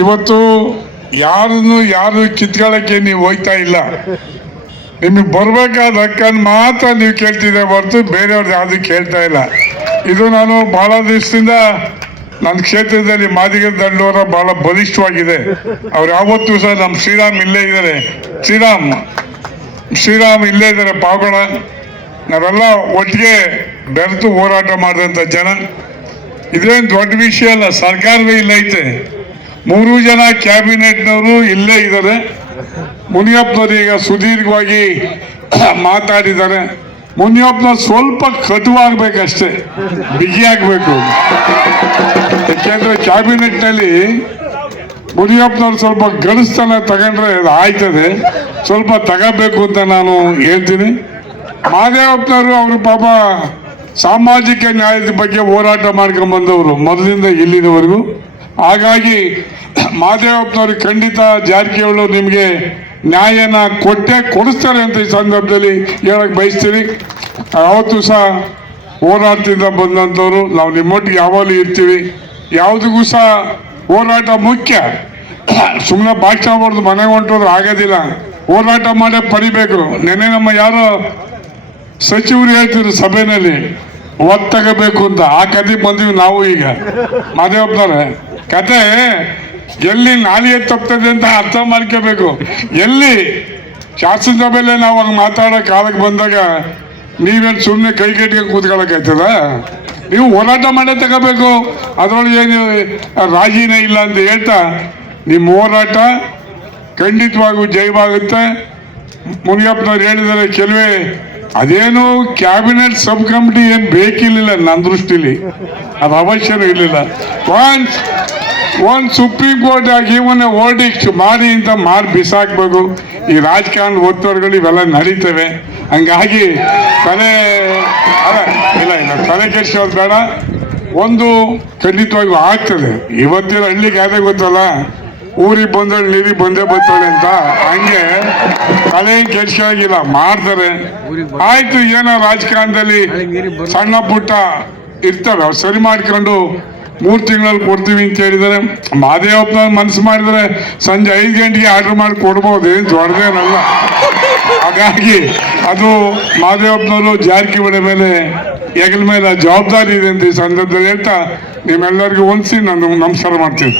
ಇವತ್ತು ಯಾರು ಕಿತ್ಕೊಳ್ಳೋಕ್ಕೆ ನೀವು ಹೋಗ್ತಾ ಇಲ್ಲ. ನಿಮಗೆ ಬರಬೇಕಾದ ಹಕ್ಕನ್ನು ಮಾತ್ರ ನೀವು ಕೇಳ್ತಿದ್ದೆ ಹೊರತು ಬೇರೆಯವ್ರದ್ದು ಯಾವುದು ಕೇಳ್ತಾ ಇಲ್ಲ. ಇದು ನಾನು ಭಾಳ ದಿವಸದಿಂದ ನನ್ನ ಕ್ಷೇತ್ರದಲ್ಲಿ ಮಾದಿಗ ದಂಡೋರ ಭಾಳ ಬಲಿಷ್ಠವಾಗಿದೆ. ಅವ್ರು ಯಾವತ್ತೂ ಸಹ ನಮ್ಮ ಶ್ರೀರಾಮ್ ಇಲ್ಲೇ ಇದ್ದಾರೆ, ಶ್ರೀರಾಮ್ ಇಲ್ಲೇ ಇದ್ದಾರೆ. ಪಾವಗಡ ನಾವೆಲ್ಲ ಒಟ್ಟಿಗೆ ಬೆರೆತು ಹೋರಾಟ ಮಾಡಿದಂಥ ಜನ. ಇದೇನು ದೊಡ್ಡ ವಿಷಯ ಅಲ್ಲ, ಸರ್ಕಾರವೇ ಇಲ್ಲ ಐತೆ. 3 ಜನ ಕ್ಯಾಬಿನೆಟ್ನವರು ಇಲ್ಲೇ ಇದ್ದಾರೆ. ಮುನಿಯಪ್ಪನವರು ಈಗ ಸುದೀರ್ಘವಾಗಿ ಮಾತಾಡಿದ್ದಾರೆ. ಮುನಿಯಪ್ಪನವ್ರು ಸ್ವಲ್ಪ ಕಟುವಾಗಬೇಕಷ್ಟೇ, ಬಿಗಿಯಾಗಬೇಕು. ಯಾಕೆಂದರೆ ಕ್ಯಾಬಿನೆಟ್ನಲ್ಲಿ ಮುನಿಯಪ್ಪನವ್ರು ಸ್ವಲ್ಪ ಗಡಿಸ್ತನ ತಗೊಂಡ್ರೆ ಆಯ್ತದೆ, ಸ್ವಲ್ಪ ತಗೋಬೇಕು ಅಂತ ನಾನು ಹೇಳ್ತೀನಿ. ಮಹದೇವಪ್ಪನವರು ಅವರು ಪಾಪ ಸಾಮಾಜಿಕ ನ್ಯಾಯದ ಬಗ್ಗೆ ಹೋರಾಟ ಮಾಡ್ಕೊಂಡ್ಬಂದವರು ಮೊದಲಿಂದ ಇಲ್ಲಿನವರೆಗೂ. ಹಾಗಾಗಿ ಮಹದೇವಪ್ಪನವ್ರಿಗೆ ಖಂಡಿತ ಜಾರಕಿಹೊಳಿ ನಿಮಗೆ ನ್ಯಾಯನ ಕೊಡಿಸ್ತಾರೆ ಅಂತ ಈ ಸಂದರ್ಭದಲ್ಲಿ ಹೇಳಕ್ಕೆ ಬಯಸ್ತೀವಿ. ಯಾವತ್ತೂ ಸಹ ಹೋರಾಟದಿಂದ ಬಂದಂಥವ್ರು ನಾವು ನಿಮ್ಮೊಟ್ಟಿಗೆ ಯಾವಾಗಲೂ ಇರ್ತೀವಿ. ಯಾವುದಿಗೂ ಸಹ ಹೋರಾಟ ಮುಖ್ಯ. ಸುಮ್ಮನೆ ಭಾಷಣ ಮಾಡೋದು ಮನೆಗೆ ಹೊಂಟೋದ್ರೆ ಆಗೋದಿಲ್ಲ, ಹೋರಾಟ ಮಾಡೇ ಪಡಿಬೇಕು. ನೆನ್ನೆ ನಮ್ಮ ಯಾರೋ ಸಚಿವರು ಹೇಳ್ತಿದ್ರು ಸಭೆಯಲ್ಲಿ ಒತ್ತು ತಗೋಬೇಕು ಅಂತ. ಆ ಕತೆ ಬಂದೀವಿ ನಾವು ಈಗ. ಮಾದೇವಪ್ಪನವ್ರೆ ಕತೆ ಎಲ್ಲಿ ನಾಲಿಗೆ ತಪ್ತದೆ ಅಂತ ಅರ್ಥ ಮಾಡ್ಕೋಬೇಕು. ಎಲ್ಲಿ ಶಾಸನಸಭೆಯಲ್ಲೇ ನಾವು ಹಂಗೆ ಮಾತಾಡೋ ಕಾಲಕ್ಕೆ ಬಂದಾಗ ನೀವೇನು ಸುಮ್ಮನೆ ಕೈಗೆಟ್ಕೊಂಡು ಕೂತ್ಕೊಳ್ಳೋಕ್ಕಾಯ್ತದ? ನೀವು ಹೋರಾಟ ಮಾಡೇ ತಗೋಬೇಕು. ಅದರೊಳಗೆ ಏನು ರಾಜಿನೇ ಇಲ್ಲ ಅಂತ ಹೇಳ್ತಾ ನಿಮ್ಮ ಹೋರಾಟ ಖಂಡಿತವಾಗೂ ಜಯವಾಗುತ್ತೆ. ಮುನಿಯಪ್ಪನವ್ರು ಹೇಳಿದರೆ ಕೆಲವೇ ಅದೇನು ಕ್ಯಾಬಿನೆಟ್ ಸಬ್ ಕಮಿಟಿ ಏನು ಬೇಕಿರಲಿಲ್ಲ ನನ್ನ ದೃಷ್ಟಿಲಿ, ಅದು ಅವಶ್ಯನೂ ಇರಲಿಲ್ಲ. ಒಂದು ಸುಪ್ರೀಂ ಕೋರ್ಟ್ ಆಗಿ ಒಂದು ವರ್ಡಿಕ್ಟ್ ಮಾಡಿ ಅಂತ ಮಾಡಿ ಬಿಸಾಕ್ಬೇಕು. ಈ ರಾಜಕಾರಣದ ಒತ್ತಡಗಳು ಇವೆಲ್ಲ ನಡೀತವೆ. ಹಂಗಾಗಿ ತಲೆ ಕೆಡಿಸೋದು ಬೇಡ. ಒಂದು ಖಂಡಿತವಾಗಿ ಆಗ್ತದೆ. ಇವತ್ತಿನ ಹಳ್ಳಿಗೆ ಅದೇ ಗೊತ್ತಲ್ಲ, ಊರಿಗೆ ಬಂದಳು ನೀರಿಗೆ ಬಂದೇ ಬರ್ತಾಳೆ ಅಂತ. ಹಂಗೆ ತಲೆ ಕೆಡ್ಸೋಗಿಲ್ಲ, ಮಾಡ್ತಾರೆ. ಆಯ್ತು, ಏನೋ ರಾಜಕಾರಣದಲ್ಲಿ ಸಣ್ಣ ಪುಟ್ಟ ಇರ್ತವೆ, ಅವ್ರು ಸರಿ ಮಾಡ್ಕೊಂಡು 3 ತಿಂಗಳಲ್ಲಿ ಕೊಡ್ತೀವಿ ಅಂತ ಹೇಳಿದರೆ. ಮಹದೇವಪ್ಪನ ಮನಸ್ಸು ಮಾಡಿದರೆ ಸಂಜೆ 5 ಗಂಟೆಗೆ ಆರ್ಡರ್ ಮಾಡಿ ಕೊಡ್ಬೋದು, ಏನು ದೊಡ್ಡದೇನಲ್ಲ. ಹಾಗಾಗಿ ಅದು ಮಹದೇವಪ್ಪನವರು ಜಾರಕಿಹೊಳಿ ಮೇಲೆ ಹೆಗಲ ಮೇಲೆ ಜವಾಬ್ದಾರಿ ಇದೆ ಅಂತ ಈ ಸಂದರ್ಭದಲ್ಲಿ ಹೇಳ್ತಾ ನಿಮ್ಮೆಲ್ಲರಿಗೂ ಹೊಂದಿಸಿ ನಾನು ನಮಸ್ಕಾರ ಮಾಡ್ತೀನಿ.